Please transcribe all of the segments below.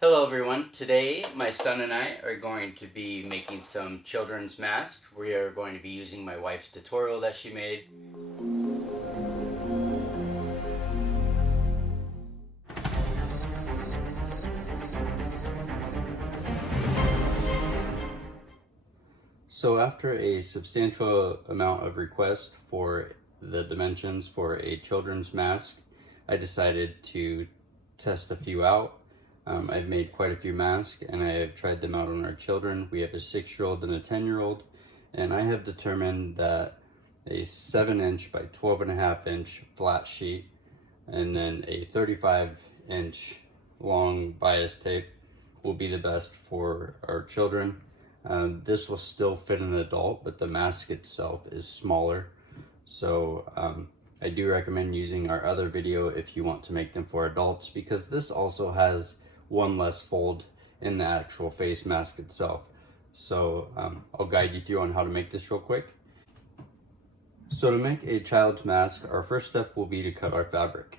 Hello everyone. Today my son and I are going to be making some children's masks. We are going to be using my wife's tutorial that she made. So after a substantial amount of requests for the dimensions for a children's mask, I decided to test a few out. I've made quite a few masks and I have tried them out on our children. We have a 6-year-old and a 10-year-old, and I have determined that a 7-inch by 12.5-inch flat sheet and then a 35-inch long bias tape will be the best for our children. This will still fit an adult, but the mask itself is smaller. So I do recommend using our other video if you want to make them for adults, because this also has one less fold in the actual face mask itself. So I'll guide you through on how to make this real quick. So to make a child's mask, our first step will be to cut our fabric.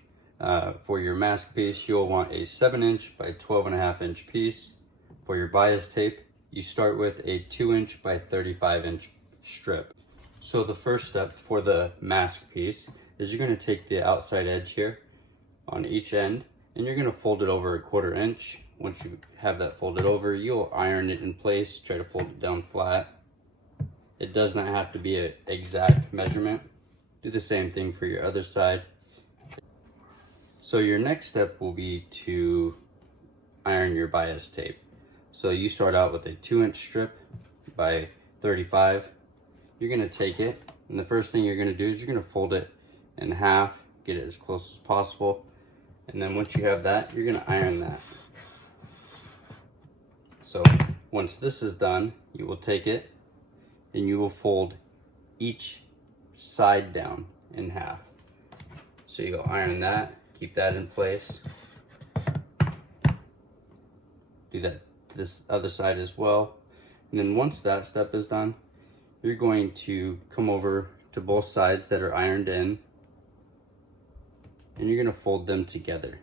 For your mask piece, you'll want a 7-inch by 12.5-inch piece. For your bias tape, you start with a 2-inch by 35-inch strip. So the first step for the mask piece is you're going to take the outside edge here on each end and you're going to fold it over 1/4 inch. Once you have that folded over, you'll iron it in place, try to fold it down flat. It does not have to be an exact measurement. Do the same thing for your other side. So your next step will be to iron your bias tape. So you start out with a 2-inch strip by 35. You're going to take it, and the first thing you're going to do is you're going to fold it in half, get it as close as possible, and then once you have that, you're going to iron that. So once this is done, you will take it and you will fold each side down in half. So you'll iron that, keep that in place. Do that to this other side as well. And then once that step is done, you're going to come over to both sides that are ironed in and you're going to fold them together.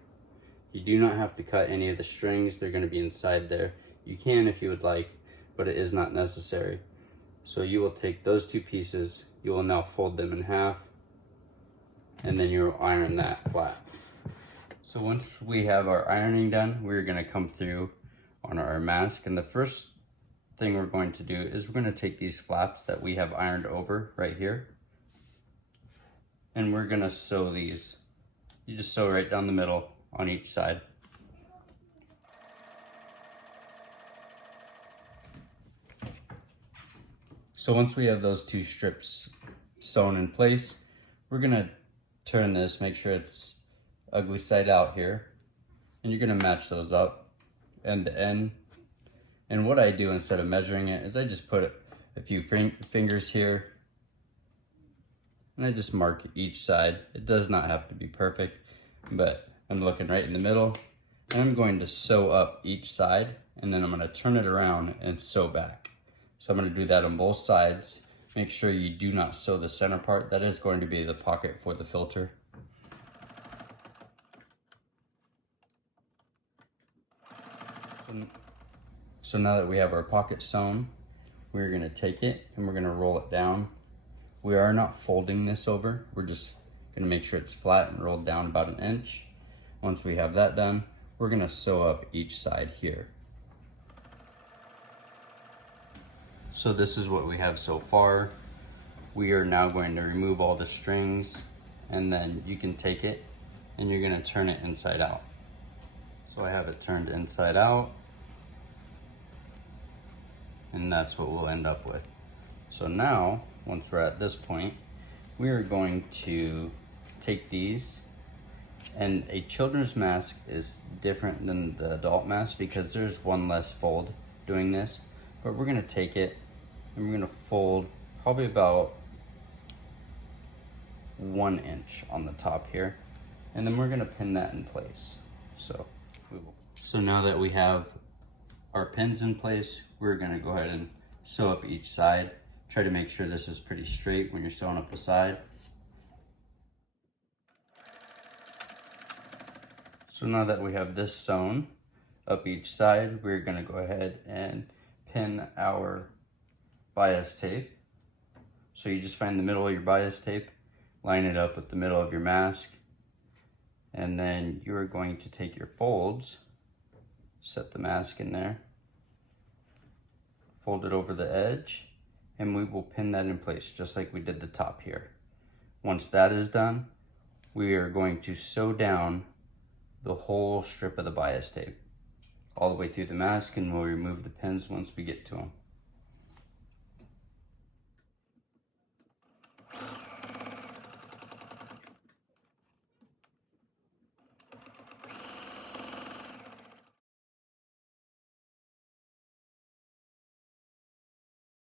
You do not have to cut any of the strings. They're going to be inside there. You can if you would like, but it is not necessary. So you will take those two pieces, you will now fold them in half, and then you'll iron that flat. So once we have our ironing done, we're going to come through on our mask, and the first thing we're going to do is we're going to take these flaps that we have ironed over right here, and we're going to sew these. You just sew right down the middle on each side. So once we have those two strips sewn in place, we're going to turn this, make sure it's ugly side out here, and you're going to match those up end to end. And what I do instead of measuring it is I just put a few fingers here and I just mark each side. It does not have to be perfect, but I'm looking right in the middle, and I'm going to sew up each side, and then I'm going to turn it around and sew back. So I'm going to do that on both sides. Make sure you do not sew the center part. That is going to be the pocket for the filter. So now that we have our pocket sewn, we're going to take it and we're going to roll it down. We are not folding this over. We're just going to make sure it's flat and rolled down about 1 inch. Once we have that done, we're going to sew up each side here. So this is what we have so far. We are now going to remove all the strings, and then you can take it and you're going to turn it inside out. So I have it turned inside out, and that's what we'll end up with. So now, once we're at this point, we are going to take these, and a children's mask is different than the adult mask because there's one less fold doing this, but we're going to take it and we're going to fold probably about 1 inch on the top here, and then we're going to pin that in place. So now that we have our pins in place, we're going to go ahead and sew up each side. Try to make sure this is pretty straight when you're sewing up the side. So now that we have this sewn, up each side, we're going to go ahead and pin our bias tape. So you just find the middle of your bias tape, line it up with the middle of your mask, and then you are going to take your folds, set the mask in there, fold it over the edge, and we will pin that in place just like we did the top here. Once that is done, we are going to sew down the whole strip of the bias tape all the way through the mask, and we'll remove the pins once we get to them.